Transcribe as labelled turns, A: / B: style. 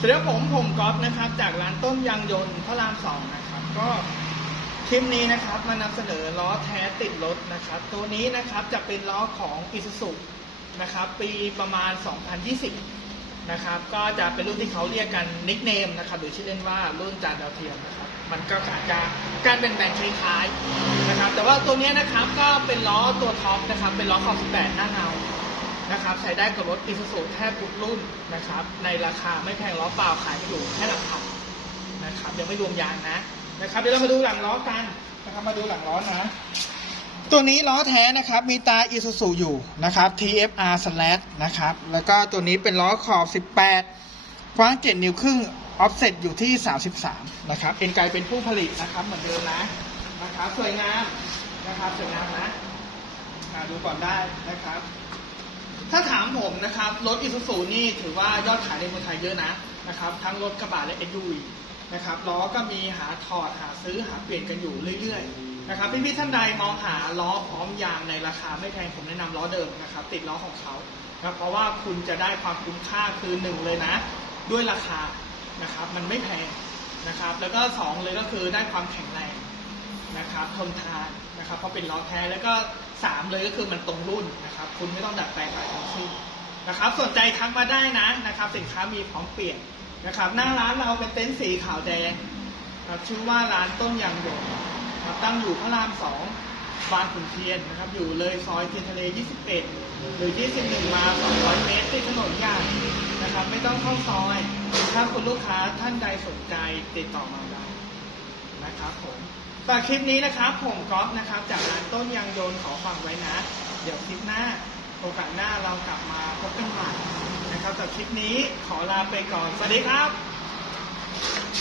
A: สวัสดีครับผมผมก๊อฟนะครับ จากร้านต้นยางยนต์พระรามสองนะครับ ก็คลิปนี้นะครับมานำเสนอล้อแท้ติดรถนะครับ ตัวนี้นะครับจะเป็นล้อของ i s u z u นะครับ ปีประมาณ 2020 นะครับ ก็จะเป็นรุ่นที่เขาเรียกกันนิกเนมนะครับหรือชื่อเล่นว่ารุ่นจานดาวเทียมนะครับ มันก็อาจจะการเป็นแบ่งคล้ายๆนะครับ แต่ว่าตัวนี้นะครับก็เป็นล้อตัวท็อปนะครับ เป็นล้อขอบ18 หน้าเงา นะครับใช้ได้กับรถอีซูซูแทบทุกรุ่นนะครับ ในราคาไม่แพงล้อเปล่าขายไม่อยู่แค่หลักพันนะครับยังไม่รวมยางนะนะครับเดี๋ยวเรามาดูหลังล้อกันนะครับมาดูหลังล้อนะ ตัวนี้ล้อแท้นะครับมีตาอีซูซูอยู่นะครับ TFR slash นะครับแล้วก็ตัวนี้เป็นล้อขอบ 18 กว้าง 7 นิ้วครึ่ง offset อยู่ที่ 33 นะครับเอ็นไกเป็นผู้ผลิตนะครับเหมือนเดิมนะนะครับสวยงามนะครับสวยงามนะดูก่อนได้นะครับ ถ้าถามผมนะครับรถอีซูซูนี่ถือว่ายอดขายในเมืองไทยเยอะนะนะครับทั้งรถกระบะและ SUV นะครับล้อก็มีหาถอดหาซื้อหาเปลี่ยนกันอยู่เรื่อยๆนะครับพี่ๆท่านใดมองหาล้อพร้อมยางในราคาไม่แพงผมแนะนำล้อเดิมนะครับติดล้อของเขานะเพราะว่าคุณจะได้ความคุ้มค่าคือหนึ่งเลยนะ ด้วยราคานะครับมันไม่แพงนะครับแล้วก็สองเลยก็คือได้ความแข็งแรง นะครับทนทานนะครับเพราะเป็นล้อแท้แล้วก็สามเลยก็คือมันตรงรุ่นนะครับ คุณไม่ต้องดัดแปลงอะไรทั้งสิ้นนะครับสนใจทักมาได้นะนะครับ สินค้ามีพร้อมเปลี่ยนนะครับ หน้าร้านเราเป็นเต็นท์สีขาวแดงนะครับชื่อว่าร้านต้นยางยนต์นะครับตั้งอยู่พระรามสองบางขุนเทียนนะครับ อยู่เลยซอยเทียนทะเล 21 หรือ 21 มา 200 เมตรที่ถนนใหญ่นะครับ ไม่ต้องเข้าซอย ถ้าคุณลูกค้าท่านใดสนใจติดต่อมาได้นะครับผม ฝากคลิปนี้นะครับผมก๊อฟนะครับ จากร้านต้นยางโยนขอฝากไว้นะ เดี๋ยวคลิปหน้าโอกาสหน้าเรากลับมาพบกันใหม่นะครับแต่คลิปนี้ขอลาไปก่อน สวัสดีครับ